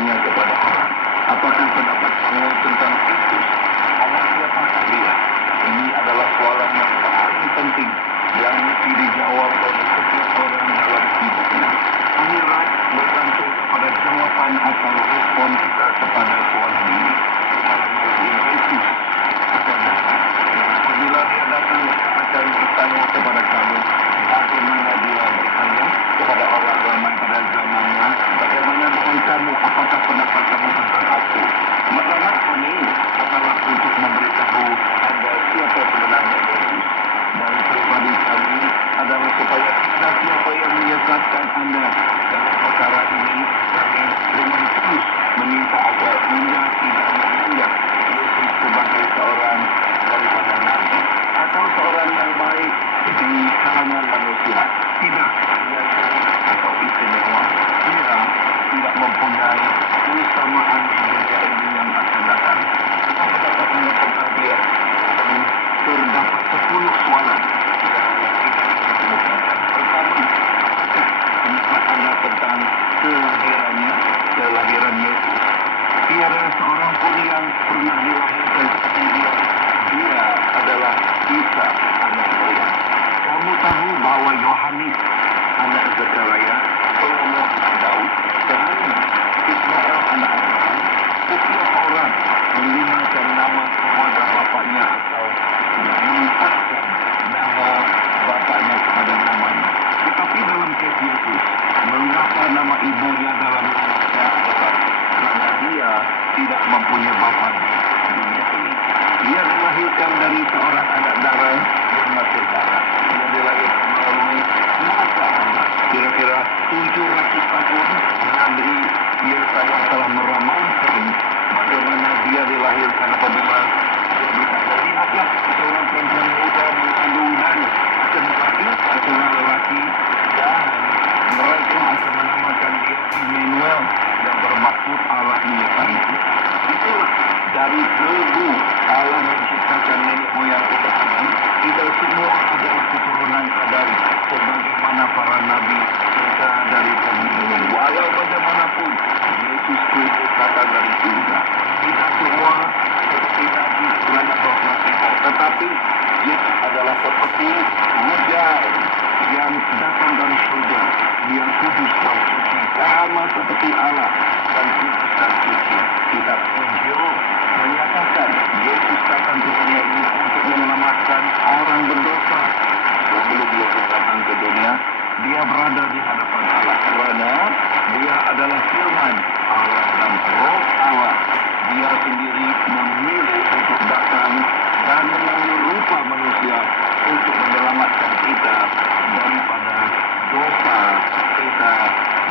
kehidupannya kepada orang. Apakah pendapat kamu tentang Kristus? Allah siapakah dia? Ini adalah soalan yang paling penting yang mesti dijawab oleh setiap orang dalam hidupnya. Akhirat bergantung pada jawaban atau respon kita kepada soalan ini. Dalam hal ini Yesus akan datang. Dan apabila dia datang, dia akan bertanya kepada kamu, bagaimana dia bertanya kepada orang ramai pada zamannya, bagaimana dengan kamu, apakah pendapat kamu tentang aku? Makalah kami adalah untuk memberitahu Anda siapa sebenarnya Yesus. Dan pribadi kami adalah supaya siapa yang menyesatkan Anda dalam perkara ini, kami dengan tulus meminta agar Anda tidak menganggap Yesus sebagai seorang daripada nabi atau seorang yang baik di kalangan manusia. Tidak, dia atau istimewa. Dia tidak mempunyai kesamaan di dunia ini yang akan datang. Apa dapat Anda tentang dia? Terdapat 10 soalan yang kita bisa kemukakan. Pertama, pendapat Anda tentang kelahiran Yesus. Tiada seorang pun yang pernah dilahirkan seperti dia. Dia adalah Isa, anak Maryam. Kamu tahu bahwa Yohanes, anak Zakaria, anak Daud, dan Ismail, anak Abraham, setiap orang menggunakan nama keluarga bapaknya atau menempatkan nama bapaknya kepada namanya. Tetapi dalam kes Yesus, mengapa nama ibunya dalam namanya adalah karena dia tidak mempunyai bapa di dunia ini. Dia dilahirkan dari seorang anak darah yang masih darah. Dia dilahirkan melalui masa Allah. Kira-kira 700 tahun Nabi Yesaya telah meramalkan bagaimana dia dilahirkan apabila dia berkata, lihatlah seorang perempuan muda mengandung dan akan melahirkan seorang lelaki dan mereka akan menamakan dia Immanuel yang bermaksud Allah menyertai. Itulah dari debu Allah menciptakan nenek moyang kita ini. Kita semua adalah keturunan Adam sebagaimana para nabi kita dari kami ini. Walau bagaimanapun Yesus Kristus datang dari surga. Tidak semua seperti nabi kerana dosa kita, tetapi Yesus adalah seperti hujan yang datang dari surga. Dia kudus dan suci, sama seperti Allah dan kudus dan suci. Kitab Injil menyatakan Yesus datang ke dunia ini untuk menyelamatkan orang berdosa. Sebelum Yesus datang ke dunia, dia berada di hadapan Allah kerana dia adalah firman Allah dan roh Allah. Dia sendiri memilih untuk datang dan mengambil rupa manusia untuk menyelamatkan kita daripada dosa kita.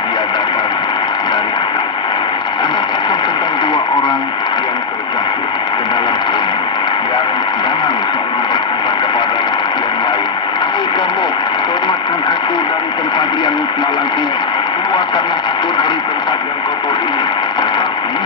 Dia datang dari atas. Anda kata tentang 2 orang yang terjatuh ke dalam bumi. Yang dalam seorang berkata kepada yang lain, "Hai kamu, selamatkan aku dari tempat yang malang ini. Keluarkanlah aku dari tempat yang kotor ini." Tetapi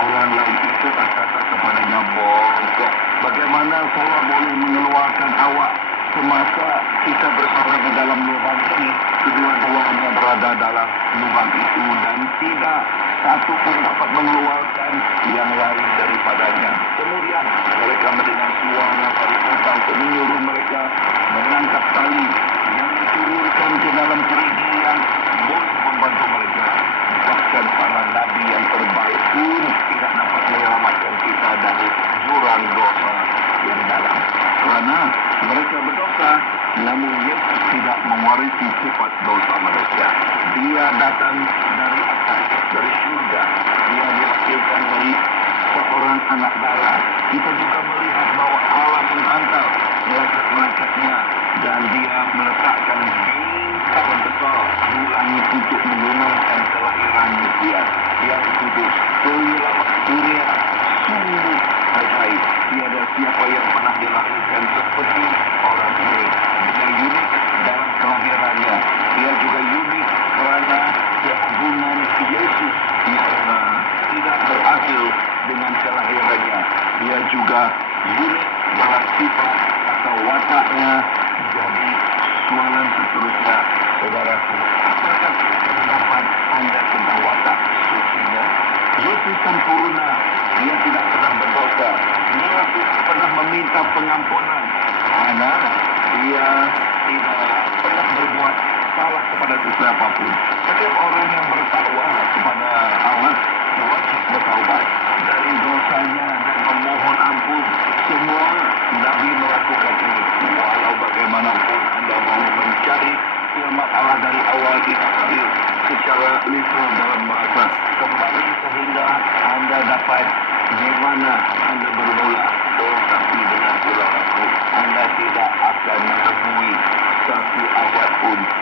orang lain itu berkata kepadanya, "Bongkok, bagaimana saya boleh mengeluarkan awak semasa kita bersama di dalam lubang ini?" Kedua-duanya berada dalam lubang itu dan tidak satu pun dapat mengeluarkan yang lain daripadanya. Kemudian mereka mendengar suara dari lubang menyuruh mereka mengangkat tali yang diturunkan ke dalam perigi yang boleh membantu mereka. Bahkan para nabi yang terbaik pun tidak dapat menyelamatkan kita dari jurang dosa yang dalam. Kerana mereka berdosa, namun Yesus tidak mewarisi sifat dosa manusia. Dia datang dari atas, dari surga. Dia dilahirkan dari seorang anak darah. Kita juga melihat bahwa Allah menghantar malaikat-malaikatnya dan dia meletakkan bintang besar di langit untuk mengumumkan kelahiran Mesias yang kudus, penyelamat dunia. Sungguh ajaib. Tiada siapa yang pernah dilahirkan seperti orang ini. Dia unik dalam kelahirannya. Dia juga unik kerana keagungan Yesus yang tidak berakhir dengan kelahirannya. Dia juga unik dalam sifat atau wataknya. Jadi soalan seterusnya, saudaraku, apakah pendapat Anda tentang watak sucinya? sempurna. Dia tidak pernah berdosa. Dia tidak pernah meminta pengampunan. Karena dia tidak pernah berbuat salah kepada siapapun. Setiap orang yang bertakwa kepada Allah wajib bertaubat dari dosanya dan memohon ampun. Semua Nabi melakukan ini. Walau bagaimanapun Anda mau mencari firman Allah dari awal hingga akhir secara literal dalam bahasa, kembali sehingga Anda dapat di mana Anda bermula. Tapi dengan pulang aku, Anda tidak akan menemui satu ayat pun